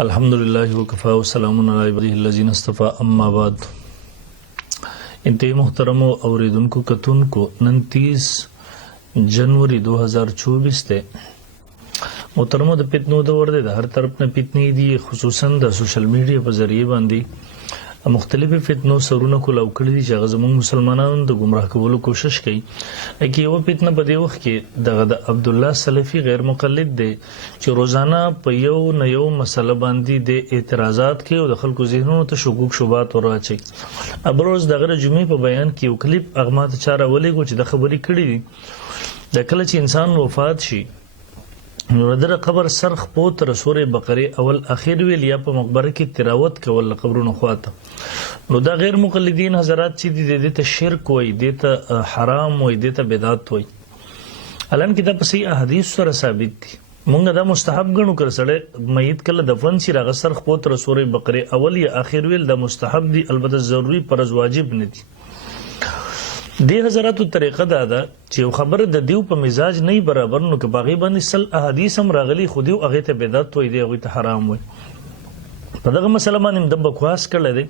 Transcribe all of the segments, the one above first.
الحمدللہ وکفا وسلام علی عباده الذین اصطفى اما بعد. انتہائی محترم اوریدونکو کتونکو 29 جنوری 2024 تے محترمو د پیتنو د ورده د هر طرف نه پیتنی دی خصوصا د سوشل میډیا په ذریعہ باندې مختلفه فتنو سرونه کول او کړی دي چې غزمون مسلمانانو د گمراه کولو کوشش کوي. اکی یو فتنه په دی وخت کې د عبد الله سلفی غیر مقلد دی چې روزانه په یو نه یو مسله باندې د اعتراضات کوي او د خلکو ذهنونو ته شکوک شوبات ورواچي. ابروز دغه جمعې په بیان کې یو کلیپ اغمات چاره ولې چې د خبرې کړی دي د کله چې انسان وفات شي نو در قبر سرخ پوت رسول بقره اول اخیر ویل یا په مقبره کې تلاوت کول قبرونو خواته نو دا غیر مقلدین حضرات چې د ته شرک وای د ته حرام وای د ته بدعت وای. الان کې دا په صحیح احادیث سره ثابت دي. مونږ دا مستحب غنو کړ سړی میت کله دفن شي راغ سرخ پوت رسول بقره اول یا اخیر ویل دا مستحب دي البته ضروری پر واجب نه دي. دی حضراتو طریقه دا ده چې یو خبر د دیو په مزاج نه برابر نو که باغی باندې سل احادیث هم راغلي خو دیو هغه ته بدعت وای دی هغه ته حرام وای. په دغه مسله باندې د بکواس کړل دي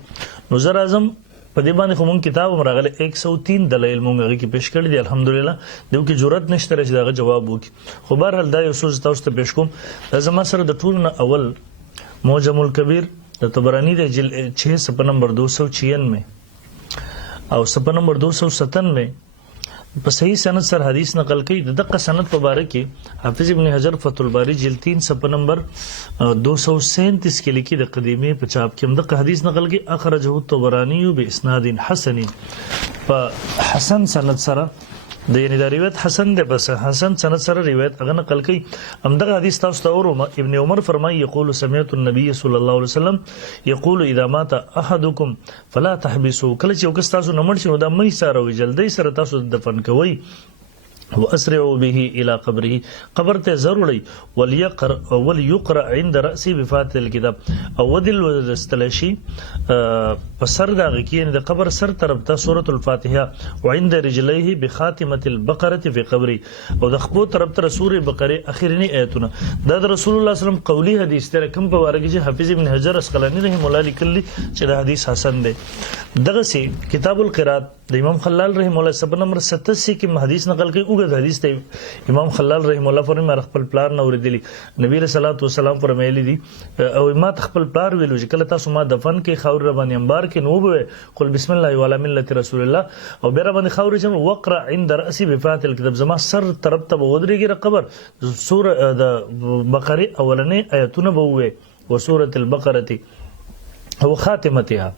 نو زر اعظم په دې باندې کوم کتاب هم راغلی 103 دلایل مونږ هغه کې پیش کړی دي. الحمدلله دیو کې جرأت نشته چې دغه جواب وکړي. خو بهرحال دا یو څه تاسو ته پیش کوم. دا زما سره د ټول نه اول معجم الکبیر د طبرانی د جلد 6 صفحه نمبر 296 او صفحه نمبر 297 په صحیح سند سره حدیث نقل کړي. د دغه سند په باره کې حافظ ابن حجر فتح الباری جلد 3 صفحه نمبر 237 کې لیکي د قدیمه په چاپ کې هم د حدیث نقل کړي اخرجه الطبرانی باسناد حسن په حسن سند سره د یعنی دا روایت حسن ده بس حسن سند سره روایت هغه نقل کړي. همدغه حدیث تاسو ته اورم. ابن عمر فرمایي یقول سمعت النبي صلی الله علیه وسلم یقول اذا مات احدكم فلا تحبسوا. کله چې وکړ تاسو نمړ شي نو دا مې سره وي جلدی سره تاسو دفن کوئ واسرعوا به الى قبره قبر ته ضروري وليقرأ عند رأسي بفاتحه الكتاب او ودل استلشي پسر دا غکین د قبر سر طرف ته سوره الفاتحه وعند رجليه بخاتمه البقره في قبري او د خپو طرف ته سوره بقره اخرنی آیتونه دا د رسول الله صلی الله علیه وسلم قولی حدیث ته کوم په واره کې حافظ ابن حجر اسقلانی رحم الله لیکلی چې د حدیث حسن دی. دغه سي کتاب القرات د امام خلال رحم الله صفحه نمبر 87 کې حدیث نقل کوي. وګد حدیث ته امام خلال رحم الله فرمایي خپل پلار نه اوریدلی نبی رسول الله والسلام فرمایلی دي او ما خپل پلار ویلو چې کله تاسو ما دفن کې خاور باندې انبار کې نو به قل بسم الله وعلى ملت رسول الله او بیر باندې خاور چې وقرا عند راسي بفاتحه الكتاب زما سر طرف ته ودرېږي قبر سوره د بقره اولنې آیتونه به وې وسوره البقره او خاتمتها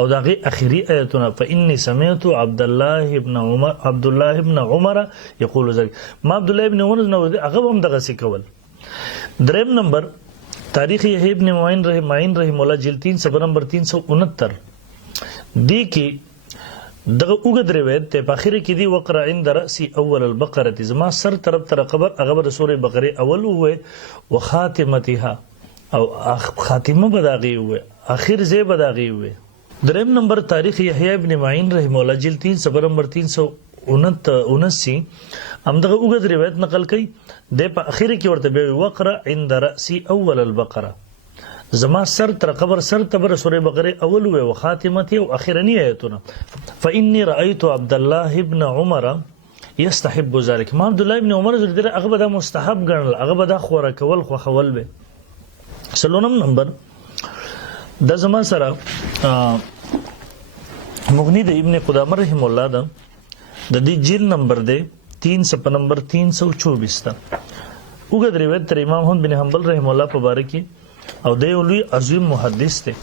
او داغي اخري آیتونه فاني سمعت عبد الله ابن عمر يقول ذلك ما عبد الله ابن عمر نو هغه هم دغه څه کول. دریم نمبر تاریخ یحیی ابن معین رحم الله جلد 3 صفحه نمبر 369 دی کې دغه وګد روایت ته په اخر کې دی وقرا عند راس اول البقره زما سر طرف تر قبر هغه سوره بقره اول وې وخاتمتها او خاتمه بداغي وې اخر زی بداغي وې. دریم نمبر تاریخ یحیی ابن معین رحم الله جلد 3 صفحه نمبر 379 همدغه وګد روایت نقل کړي د په اخر کې ورته به وقرا عند راس اول البقره زما سر تر قبر سر تبر سوره بقره اول و وخاتمته او اخرنی آیتونه فاني رايت عبد الله ابن عمر يستحب ذلك. ما عبد الله ابن عمر زړه هغه به مستحب ګڼل هغه به خور کول خو خول به. سلونم نمبر د زما سره مغنی د ابن قدامه رحم الله دا د دې جیل نمبر دی 3 صفحه نمبر 324 تا وګد روایت تر امام احمد بن حنبل رحم الله په باره کې او د یو لوی عظیم محدث دی.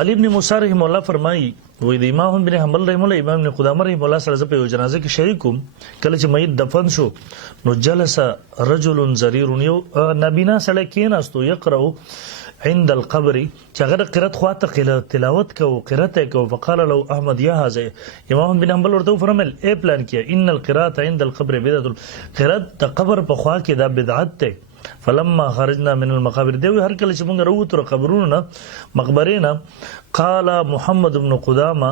علی ابن موسی رحم الله فرمایي وې د امام احمد بن حنبل رحم الله امام ابن قدامه رحم الله سره په یو جنازه کې شریکوم کله چې میت دفن شو نو جلس رجل ضرير یو نابینا سړی کېناستو یقرأ عند القبر چغره قرات خواته تلاوت کو قرات کو فقال له احمد يا هذا امام بن حنبل ورته فرمایل اے پلان کیا ان القرات عند القبر بدعت قرات د قبر په خوا کې دا بدعت ته فلما خرجنا من المقابر دی هر کله چې موږ راووتو قبرونو مقبرینه قال محمد بن قدامه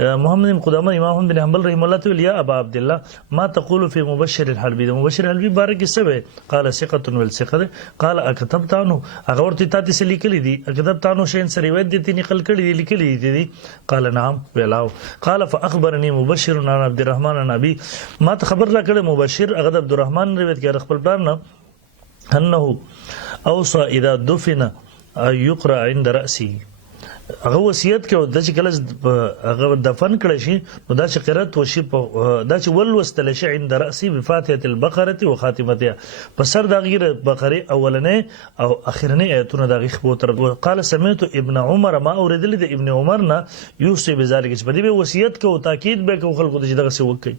محمد بن قدامه امام بن حنبل رحمه الله تعالی یا ابا عبد الله ما تقول في مبشر الحلبي مبشر الحلبي بارک سبه قال ثقه والثقه قال اكتبت عنه هغه ورته تاسو څه لیکلي دي اكتبت عنه شین سره روایت دي نقل کړي دي لیکلي دي قال نعم ویلاو قال فاخبرني مبشر عن عبد الرحمن عن ابي ما ته خبر را کړه مبشر هغه عبد الرحمن روایت کوي خپل پلان نه انه اوصى اذا دفن يقرا عند راسه هغه وصیت کړو د چې کله هغه دفن کړی شي نو دا چې قرات وشي دا چې ولوستل شي عند راسي بفاتحه البقره وخاتمتها په سر د غیر بقره اولنې او اخرنې ایتونه د غیخ بو تر قال سمعت ابن عمر ما اوریدل د ابن عمر نه یوصي بذلك چې په دې وصیت کوو تاکید به کوو خلکو چې دغه څه وکړي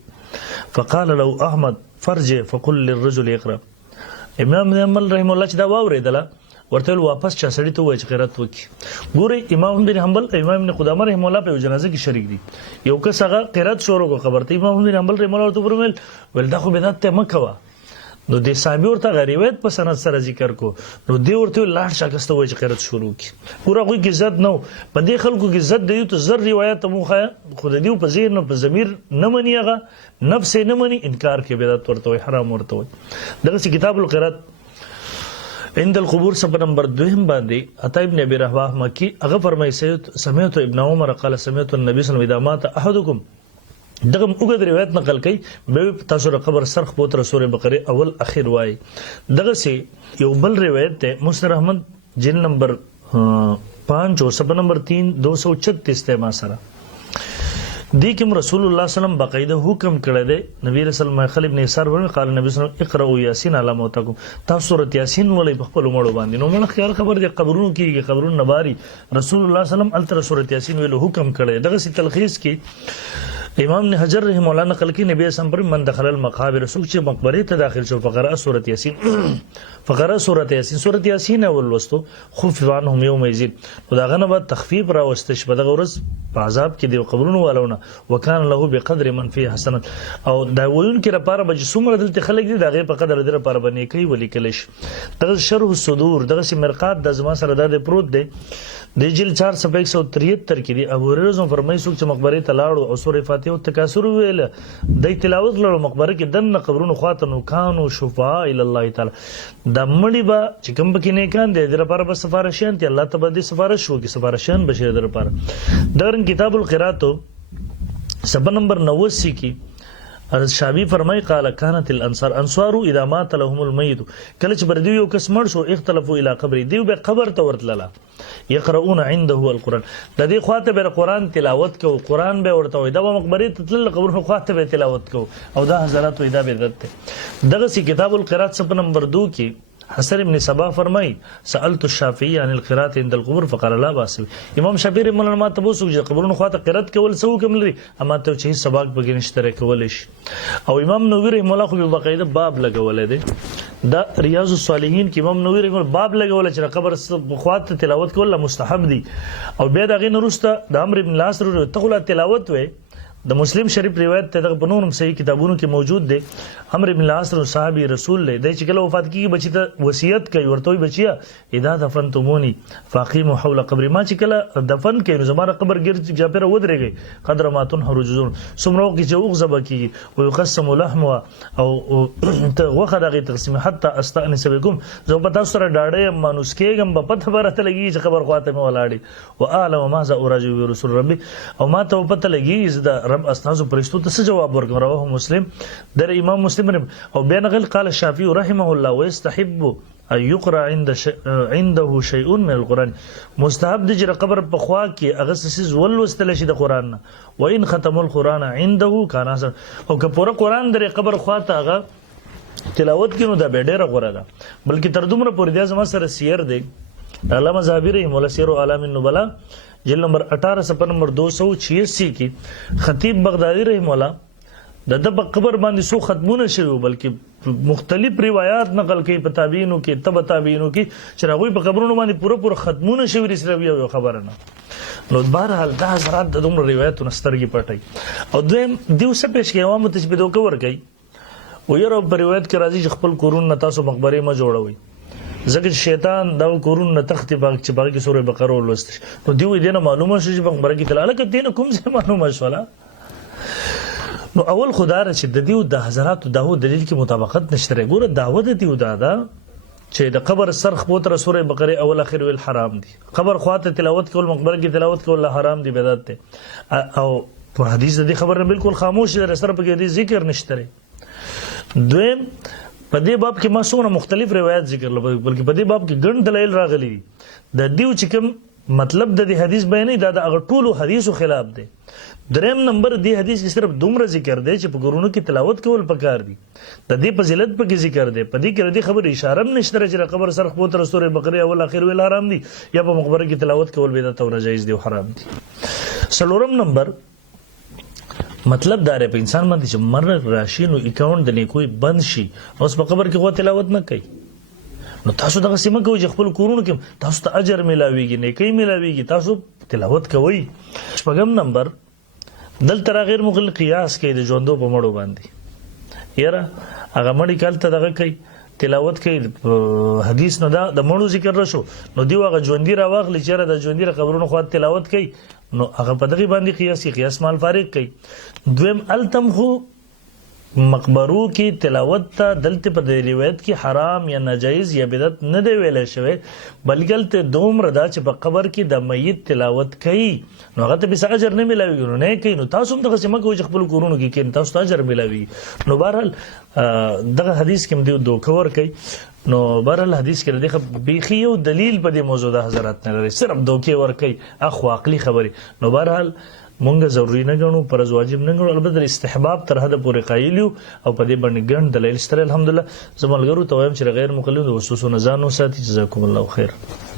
فقال له احمد فرجع فقل للرجل يقرا امام عمل رحم الله چې دا واوریدله ورته واپس چا سړی ته وای چې قرات وکي ګوري امام بن حنبل امام ابن قدامه رحم الله په جنازه کې شریک دي یو کس هغه قرات شروع کو خبر ته امام بن حنبل رحم الله ته فرمایل ول دا خو بدعت ته مکوا نو د صحابي ورته غریبت په سند سره ذکر کو نو دی ورته لاړ شاکسته وای چې قرات شروع کی پورا کوئی عزت نو په دې خلکو کې عزت دی ته زر روایت موخه خود دی په ذهن په ضمیر نه منی هغه نفس نه منی انکار کې بدعت ورته حرام ورته دغه کتاب القرات عند القبور صفحه نمبر 2 باندې عطا ابن ابي رباح مکی هغه فرمایي سمعت ابن عمر قال سمعت النبي صلى الله عليه وسلم اذا مات احدكم دغه وګد روایت نقل کوي به تاسو قبر سرخ پوتره سوره بقره اول اخر وای دغه سي یو بل روایت ته مسر احمد جن نمبر 5 صفحه نمبر 3 236 ته ما سره دی کوم رسول الله صلی الله علیه وسلم باقاعده حکم کړی دی نبی رسول الله خالد ابن یسار ورته قال نبی صلی الله علیه وسلم اقرأوا یاسین علی موتکم تاسو سورۃ یاسین ولې په خپل مړو باندې نو موږ خیال خبر دی قبرونو کې قبرونو نباری رسول الله صلی الله علیه وسلم التر سورۃ یاسین ویلو حکم کړی دغه سی تلخیص کې امام نے حجر رحم الله نقل کی نبی اسلام پر من دخل المقابر سوق چې مقبره ته داخل شو فقرا سورۃ یاسین فقرا سورۃ یاسین اول وستو خفف عنهم یوم یزید وداغه نه بعد تخفیف را واستش په دغه ورځ په عذاب کې دی قبرونو والونه وکانه له بقدر من فيه حسنات او دا وون کې لپاره به څومره دلته خلک دي دغه په قدر در لپاره باندې کوي ولیکلش دغه شرح الصدور دغه سي مرقات د زما سره د پروت دی د جیل 4 صفحه 173 کې دی ابو هريره فرمایي څوک چې مقبره ته لاړو او سورې فاتحه او تکاسر ویل د تلاوت لړو مقبره کې دنه قبرونو خاطر نو کانو شفاء الى الله تعالی د مړي با چې کوم بکې نه کان دي در لپاره به سفارشان ته الله تبارک سفارش وو کې سفارشان بشیر در لپاره درن کتاب القرات صفحه نمبر 89 کې شابی فرمای قال كانت الانصار انصار اذا مات لهم الميت کله چې بردی یو کس مړ شو اختلافو الى قبر دی به قبر ته ورتللا يقرؤون عنده القران د دې خواته به قران تلاوت کو قران به ورته وي د مقبره تل قبر خواته به تلاوت کو او دا حضرات وي دا بدعت دغه سی کتاب القرات صفحه نمبر 2 کې حسن ابن صبا فرمای سألت الشافعي عن القراءة عند القبور فقال لا باس امام شافعي مولانا ما تبوسو چې قبرونو خواته قرات کول سو کوم لري اما ته چې سبق بګین شتره کول شي او امام نووي رحم الله خو په باقاعده باب لګول دي دا ریاض الصالحین کې امام نووي رحم باب لګول چې قبر خواته تلاوت کول مستحب دي او بیا دا غي نورسته د امر ابن العاص ته تلاوت وي د مسلم شریف روایت ته د بنونم صحیح کتابونو کې موجود دی امر ابن العاص صحابي رسول له د چې کله وفات کیږي بچی ته وصیت کوي ورته بچیا اذا دفنتموني فاقيموا حول قبري ما چې کله دفن کوي نو زماره قبر ګرځي جابره ودرېږي قدر ما تنحر جزون سمرو کې چې اوغ زب کیږي او يقسم لحم او ته وخه دغه تقسیم حتی استانس بكم زه په تاسو سره ډاډه مانوس کېږم په پته برته لګي چې قبر خواته مې ولاړی واعلم ماذا اراجو رسول ربي او ما ته پته لګي چې رب استاذ پرشتو ته جواب ورکړ رواه مسلم در امام مسلم او بین غل قال الشافعي رحمه الله ويستحب ان يقرا عنده شيء من القران مستحب د جره قبر په خوا کې هغه سیس ولوستل شي د قران وان ختم القران عنده كان او که پوره قران در قبر خوا ته هغه تلاوت کینو دا به ډیره غوړه ده بلکې تر دومره پورې د زما سره سیر دی علامه زابری مولا سیر علام النبلا جلد نمبر 18 صفحه نمبر 286 کې خطیب بغدادي رحم الله د قبر باندې سو ختمونه شوی بلکې مختلف روایت نقل کوي په تابعینو کې تبع تابعینو کې چې هغه په قبرونو باندې پوره ختمونه شوی رسول یو خبره نه نو بهرحال دا حضرات د دومره روایتونو سترګې پټي او دویم دیوسه پېښ کې عوامو ته په دوکه ورګي او یو په روایت کې راځي چې خپل کورونه تاسو مقبره ما جوړوي ځکه چې شیطان دا کورونه تختی باغ چې باغ کې سورې بقره ولوست نو دی وې دینه معلومه شي چې بقره کې تلاله کې دینه کوم څه معلومه شولا نو اول خدای چې د دیو د حضرات داوود دلیل کې مطابقت نشته ګوره دعوت دیو دادا چې د قبر سرخ بوتره سورې بقره اول اخر ویل حرام دي قبر خواته تلاوت کول مقبره کې تلاوت کول حرام دي بدعت ده او په حدیث دې خبره بالکل خاموش ده سره په دې ذکر نشته دویم په دې باب کې ما څونه مختلف روایت ذکر لبل بلکې په دې باب کې ګڼ دلایل راغلي د دیو چې کوم مطلب د دې حدیث بیانې دا د هغه ټولو حدیثو خلاف دی دریم نمبر دې حدیث کې صرف دومره ذکر دی چې په ګورونو کې تلاوت کول پکار دي د دې فضیلت په کې ذکر دی په دې کې دې خبر اشاره نشته چې قبر سرخ بوتر سورې بقره اول اخر ویل حرام دي یا په مقبره کې تلاوت کول بدعت او ناجایز دي او حرام دي څلورم نمبر مطلب دا رې په انسان باندې چې مرګ راشي نو اکاونټ د نیکوي بند شي اوس په قبر کې غو تلاوت نه کوي نو تاسو دغه سیمه کوي چې خپل کورونو کې تاسو ته اجر ملاويږي نیکي ملاويږي تاسو تلاوت کوي شپږم نمبر دلته غیر مغل قیاس کوي د ژوندو په مړو باندې یاره هغه مړی کالته دغه کوي تلاوت کوي حدیث نه دا د مړو ذکر راشو نو دی هغه ژوندۍ راواخلي چې د ژوندۍ قبرونو خو تلاوت کوي نو هغه په دغه باندې قیاس مال فارق کوي دویم التم خو مقبرو کې تلاوت ته دلته په روایت کې حرام یا ناجایز یا بدعت نه دی ویل شوی بلکې ته دومره دا چې په قبر کې د میت تلاوت کوي نو هغه ته به اجر نه ملاوي نه کوي نو تاسو هم دغه سم کوی چې خپل کورونو کې تاسو ته اجر ملاوي نو بهرحال دغه حدیث کې مدي دوکور کوي نو بهرحال حدیث کې دغه بیخي یو دلیل په دې موضوع د حضرت نه لري صرف دوکي ور کوي اخو عقلي خبري نو بهرحال مونږ ضروري نه غنو پر واجب نه غنو البته استحباب تر حد پورې قایلیو او په دې باندې ګڼ دلایل ستره الحمدلله زموږ لګرو ته وایم چې غیر مقلد وسوسو نه ځانو ساتي جزاکم الله خیر